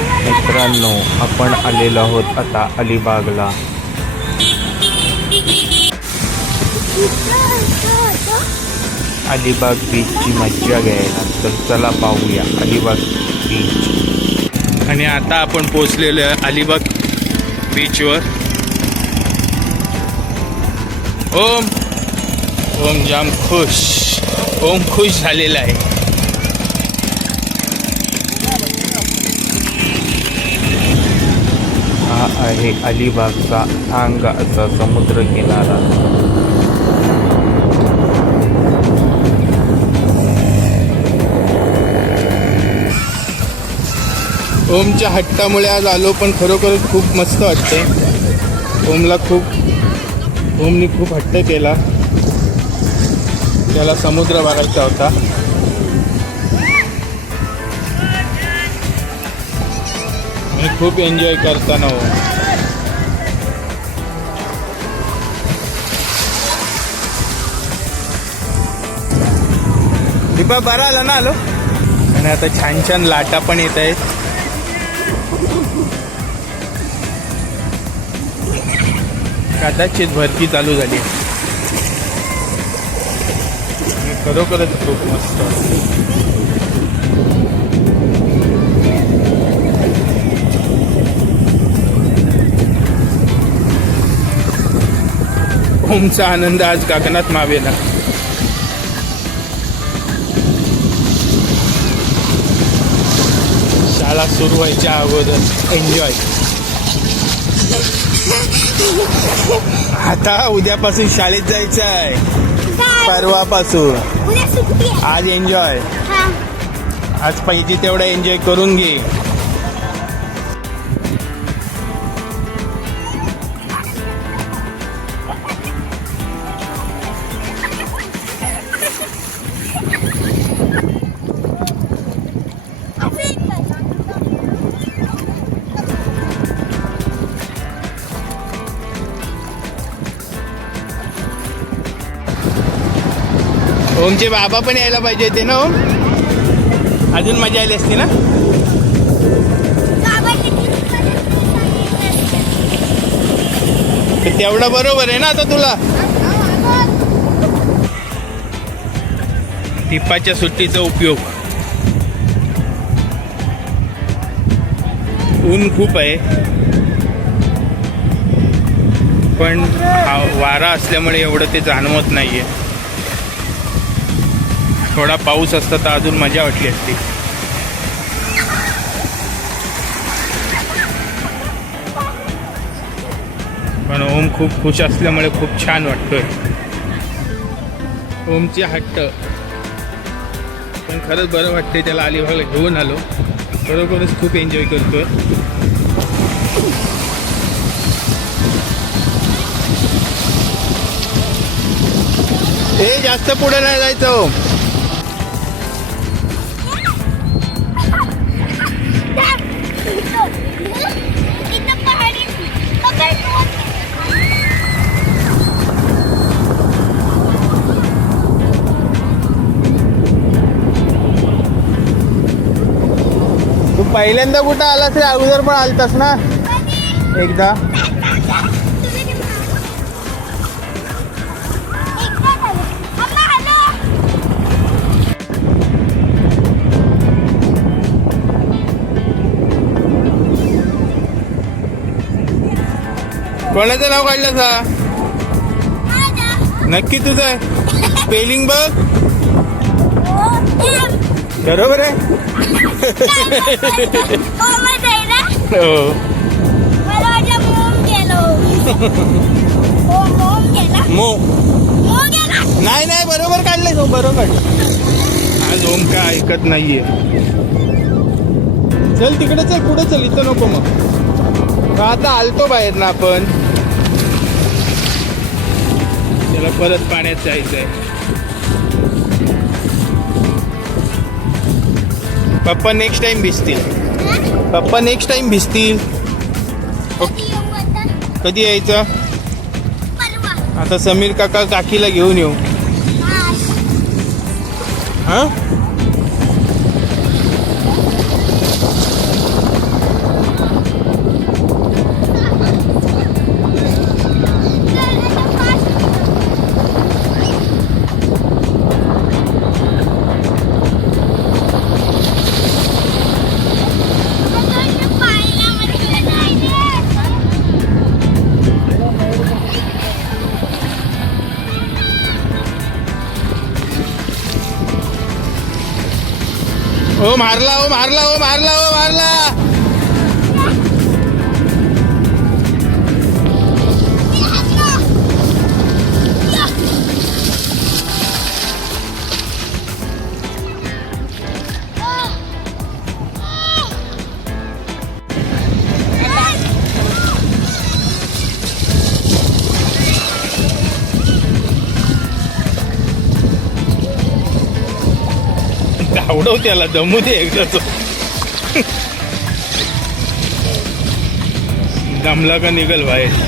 मित्रांनो आपण आलेलो आहोत आता अलिबागला. अलिबाग बीचची मज्जा घ्यायला. तर चला पाहूया अलिबाग बीच आणि आता आपण पोचलेलो आहे अलिबाग बीचवर ओम. ओम जाम खुश. ओम खुश झालेला आहे. आहे अलिबागचा थांग असा समुद्र किनारा. ओमच्या हट्टामुळे आज आलो पण खरोखर खूप मस्त वाटते ओमला खूप ओमनी खूप हट्ट केला. त्याला समुद्र बघायचा होता. आणि खूप एन्जॉय करताना हो. बा बरा आला ना आलो? आणि आता छान छान लाटा पण येत आहेत. कदाचित भरती चालू झाली. खरोखरच खूप मस्त ओमचा आनंद आज गगनात मावेला. शाळा सुरू व्हायच्या अगोदर. एन्जॉय आता उद्यापासून शाळेत जायचं आहे परवापासून. आज एन्जॉय आज पाहिजे तेवढा एन्जॉय करून घे. ओमचे बाबा पण यायला पाहिजे होते ना ओम? अजून मजा आली असती ना? तेवढं बरोबर आहे ना आता तुला? टिपाच्या सुट्टीचा उपयोग. ऊन खूप आहे. पण वारा असल्यामुळे एवढं ते जाणवत नाहीये. थोडा पाऊस असता तर अजून मजा वाटली असती. पण ओम खूप खुश असल्यामुळे खूप छान वाटतोय. ओमची हट्ट. पण खरंच बरं वाटतंय त्याला अलिबागला घेऊन आलो. बरोबरच खूप एन्जॉय करतोय. हे जास्त पुढे नाही जायचं पहिल्यांदा कुठं आलास रे अगोदर पण आलतास ना? एकदा. कोणाचं नाव काढलं सा? नक्की तुझं. आहे स्पेलिंग बघ. बरोबर आहे? हो मो नाही नाही बरोबर काढलंय तो बरोबर आज ओम का ऐकत नाहीये चल तिकडे चल पुढे चल इथं नको मग. का आता आलतो बाहेर ना आपण. त्याला परत पाण्यात जायचंय. पप्पा नेक्स्ट टाइम भिजतील. पप्पा नेक्स्ट टाइम भिजतील. कधी यायचं? आता समीर काका काकीला घेऊन येऊ. हा? मारला ओ मारला ओ मारला ओ मारला. धावडव त्याला दमू दे एकदा तो. दमला का निघल बाहेर?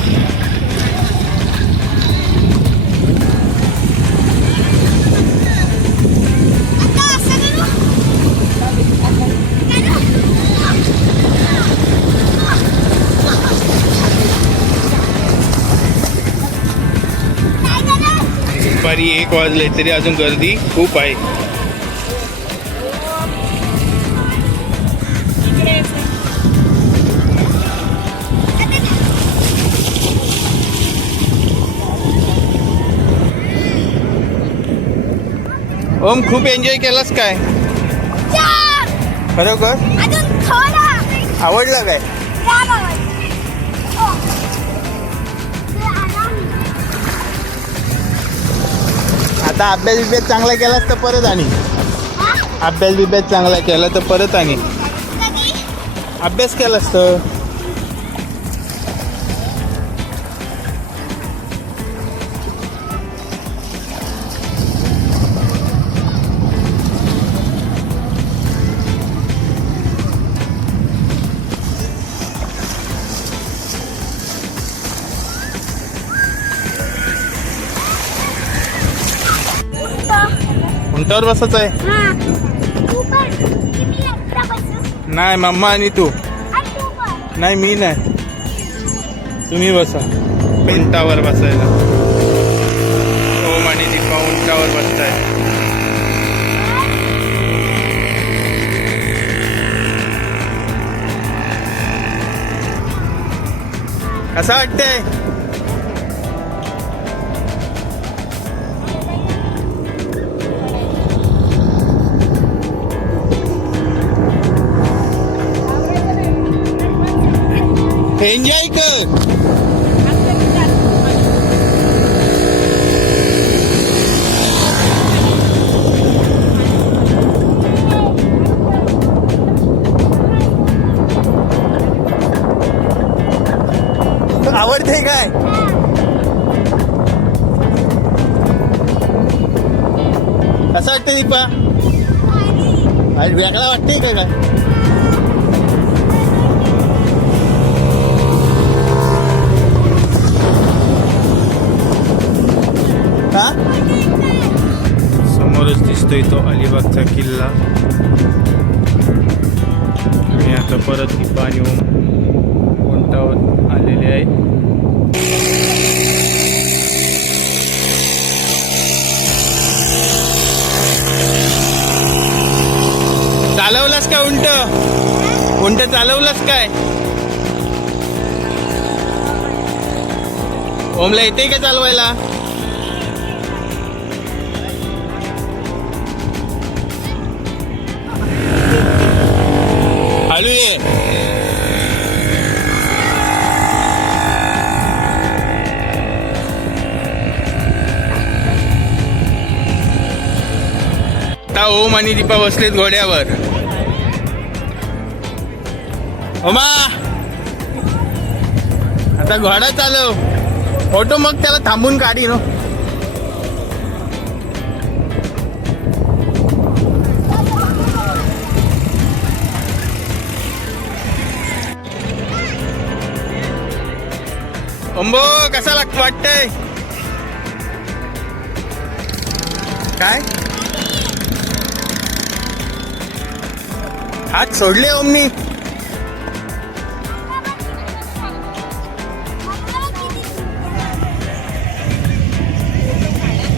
दुपारी एक वाजले तरी अजून गर्दी खूप आहे. ओम खूप एन्जॉय केलास काय खरोखर आवडलं काय. हो. आता अभ्यास बिभ्यास चांगला केलास तर परत आणि? अभ्यास बिभ्यास चांगला केला तर परत आणि? अभ्यास केलास तर उंटावर बसच आहे? नाही मम्मा आणि तू. नाही मी नाही. तुम्ही बसा. उंटावर बसायला. ओम आणि दीपा उंटावर बसताय कसं वाटतंय? एन्जॉय कर आवडते काय? कसं वाटतं दीपा? आज वेगळा वाटते का काय? दिसतोय तो अलिबागचा किल्ला मी आता परत पाणी कोणतावर आलेले आहे चालवलास का उंट? उंट चालवलास काय? ओमला येते का चालवायला? हळू ये आता ओम आणि दीपा बसलेत घोड्यावर. ओमा. आता घोडा चालव. फोटो मग त्याला थांबून काढी नो? अंबो कसा लाग वाटतंय? काय? हात सोडले ओमनी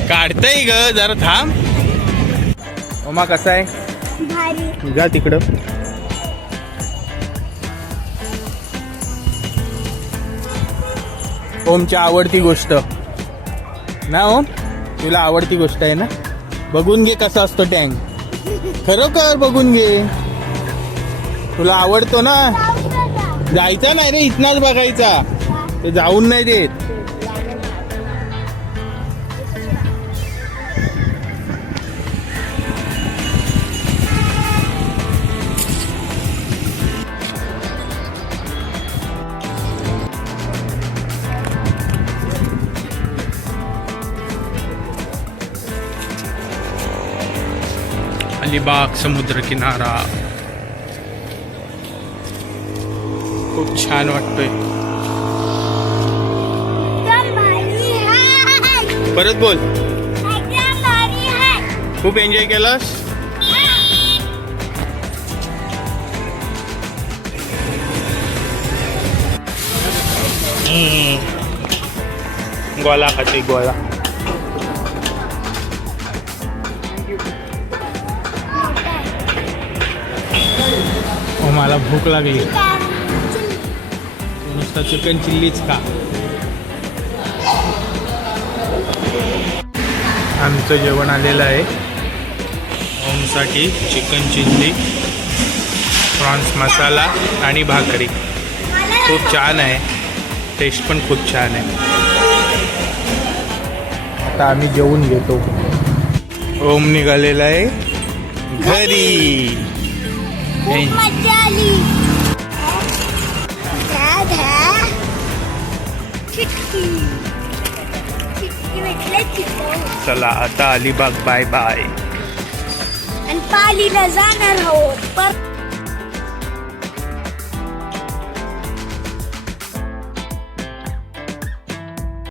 काढतय ग जरा थांब. ओमा कसा आहे? जा तिकडं. ओमची आवडती गोष्ट. ना ओम? तुला आवडती गोष्ट आहे ना? बघून घे कसा असतो टँक खरोखर बघून घे. तुला आवडतो ना? जायचा नाही रे इथनाच बघायचा. ते जाऊन नाही देत. अलिबाग समुद्र किनारा खूप छान वाटतोय. परत बोल. खूप एन्जॉय केलास? गोला खाते गोला. मला भूक लागली. नुसतं चिकन चिल्लीच का आमचं जेवण आलेलं आहे. ओमसाठी चिकन चिल्ली प्रॉन्स मसाला आणि भाकरी. खूप छान आहे. टेस्ट पण खूप छान आहे. आता आम्ही जेवून घेतो. ओम निघालेला आहे घरी. खूप मजा आली दादा चिटकी चिटकी म्हटलं चिटकी चला आता अलिबाग बाय बाय आणि पालीला जाणार आहोत पर